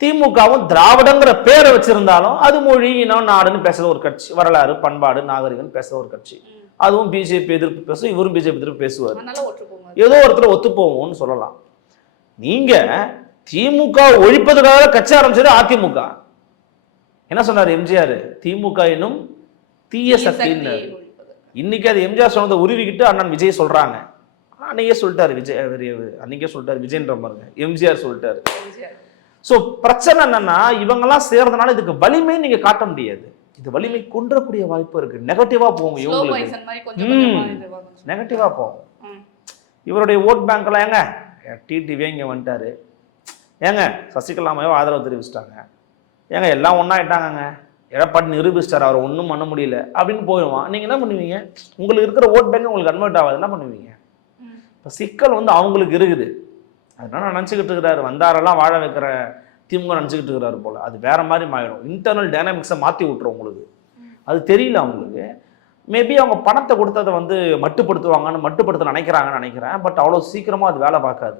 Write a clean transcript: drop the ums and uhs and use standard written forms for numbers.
திமுகவும் திராவிடங்கிற பேரை வச்சிருந்தாலும் அது மொழி இனம் நாடுன்னு பேசுற ஒரு கட்சி, வரலாறு பண்பாடு நாகரிகம் பேசுற ஒரு கட்சி. அதுவும் பிஜேபி எதிர்ப்பு பேசும், இவரும் பிஜேபி எதிர்ப்பு பேசுவார். ஏதோ ஒருத்தர் ஒத்து போவோம்னு சொல்லலாம். நீங்க திமுக ஒழிப்பதற்காக கட்சி ஆரம்பிச்சது அதிமுக. என்ன சொன்னார் எம்ஜிஆர்? திமுக என்னும் தீய சக்தின்னு. இன்னைக்கு அது எம்ஜிஆர் சொன்னதை உருவிக்கிட்டு அண்ணன் விஜய் சொல்றாங்க. அன்னைக்கே சொல்லிட்டாரு விஜய், அன்னைக்கே சொல்லிட்டாரு விஜய்ன்ற பாருங்க, எம்ஜிஆர் சொல்லிட்டாரு. ஸோ பிரச்சனை என்னன்னா, இவங்கெல்லாம் சேர்றதுனால இதுக்கு வலிமை நீங்க காட்ட முடியாது. இது வலிமை கொன்றக்கூடிய வாய்ப்பு இருக்கு. நெகட்டிவா போகும், இவங்களுக்கு நெகட்டிவா போகும். இவருடைய ஓட் பேங்க் எல்லாம் ஏங்க டிடிவியே இங்க வந்துட்டாரு, ஏங்க சசிகலாமையோ ஆதரவு தெரிவிச்சிட்டாங்க, ஏங்க எல்லாம் ஒன்னாயிட்டாங்க, எடப்பாடி நிரூபிச்சிட்டார் அவரை ஒன்றும் பண்ண முடியல அப்படின்னு போயிடுவான். நீங்க என்ன பண்ணுவீங்க? உங்களுக்கு இருக்கிற ஓட் பேங்க் உங்களுக்கு கன்வெர்ட் ஆகாது, என்ன பண்ணுவீங்க? இப்போ சிக்கல் வந்து அவங்களுக்கு இருக்குது. அதனால நினச்சிக்கிட்டு இருக்கிறாரு, வந்தாரெல்லாம் வாழ வைக்கிற திமுக நினச்சிக்கிட்டு இருக்கிறாரு போல. அது வேற மாதிரி மாறிடும். இன்டர்னல் டைனாமிக்ஸை மாற்றி விட்டுரும் உங்களுக்கு. அது தெரியல அவங்களுக்கு. மேபி அவங்க பணத்தை கொடுத்ததை வந்து மட்டுப்படுத்த நினைக்கிறாங்கன்னு நினைக்கிறேன். பட் அவ்வளோ சீக்கிரமாக அது வேலை பார்க்காது.